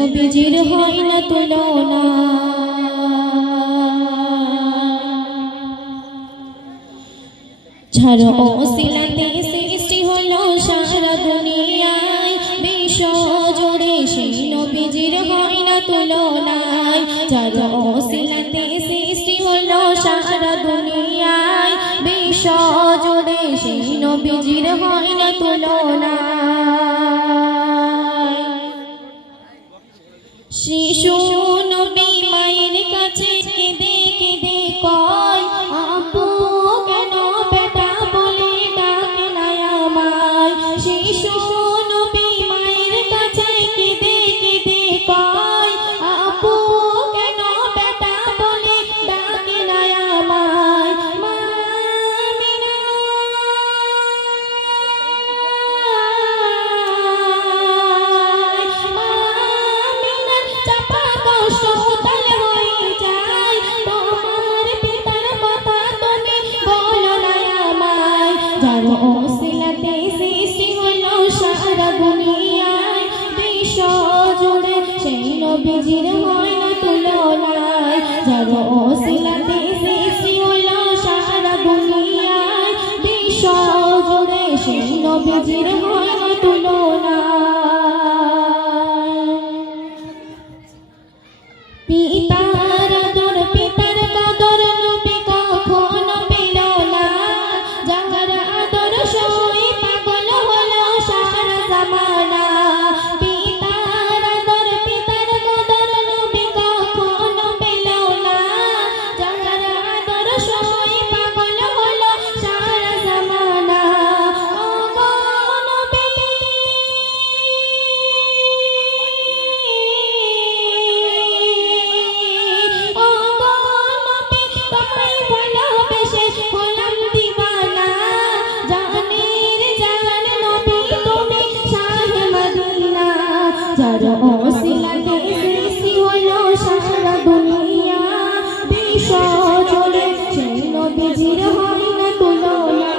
নবীজির হয় না তুলনা। যার ওসিলাতে সৃষ্টি হলো সারা দুনিয়ায়, বিশ্ব জুড়ে সেই নবীজির হয় না তুলনা। যার ওসিলাতে সৃষ্টি হলো সারা দুনিয়ায়, বিশ্ব জুড়ে সেই নবীজির হয় না তুলনা। শিশু নবী মায়ের কাছে কেঁদে কেঁদে কয়, আপু কেন বেটা বলে ডাকে না আমায়। শিশু নবী মায়ের কাছে কেঁদে কেঁদে কয়, আপু কেন বেটা বলে ডাকে না আমায়। মা আমিনা চাপা কষ্ট তাল হয়ে যায়, তোমার পিতার কথা তুমি বলো না আমায়। যার ওসিলাতে সৃষ্টি হলো সারা দুনিয়ায়, বিশ্ব জুড়ে সেই নবীজির হয় না তুলনা। যার ওসিলাতে সৃষ্টি হলো সারা দুনিয়ায়, বিশ্ব জুড়ে সেই নবীজির হয় না তুলনা। পিতার আদর পিতার কদর নবী কখনো পেল না, যার আদর্শই পাগল হলো সারা জামানা। পিতার আদর পিতার কদর নবী কখনো পেল না, যার আদর্শই পাগল হলো সারা জামানা। ও গো নবী যার ওসিলাতে সৃষ্টি হলো সারা দুনিয়া, বিশ্ব জুড়ে সেই নবীজির হয় না তুলনা।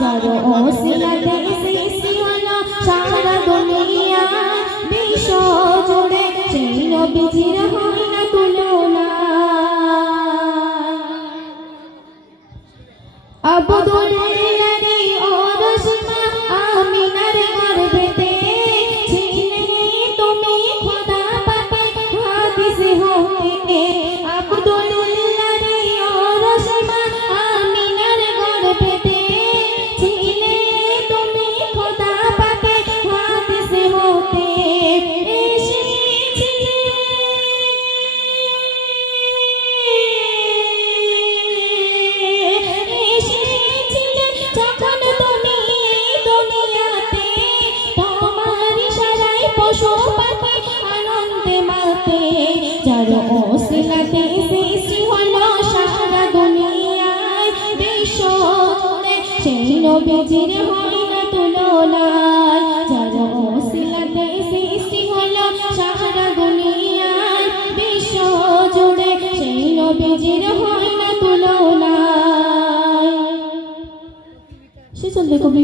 যার ওসিলাতে সৃষ্টি হলো সারা দুনিয়া, বিশ্ব জুড়ে সেই নবীজির হয় না তুলনা। আব্দুল্লাহর ওরস মা আমিনার গর্ভেতে ছিলে তুমি খোদা পাকে হাদিস হতে। আব্দুল্লাহর ওরস মা আমিনার গর্ভেতে ছিলে তুমি খোদা পাকে হাদিস হতে। যখন তুমি দুনিয়াতে তোমার ইশারায় পশু পাখি আনন্দে মাতে। যার ওসিলাতে সৃষ্টি হলো সারা দুনিয়ায়, বিশ্ব জুড়ে সেই নবীজির হয় না তুলনা। যার ওসিলাতে সৃষ্টি হলো সারা দুনিয়ায়, বিশ্ব জুড়ে সেই নবীজির হয় না তুলনা। সে চলবে কবি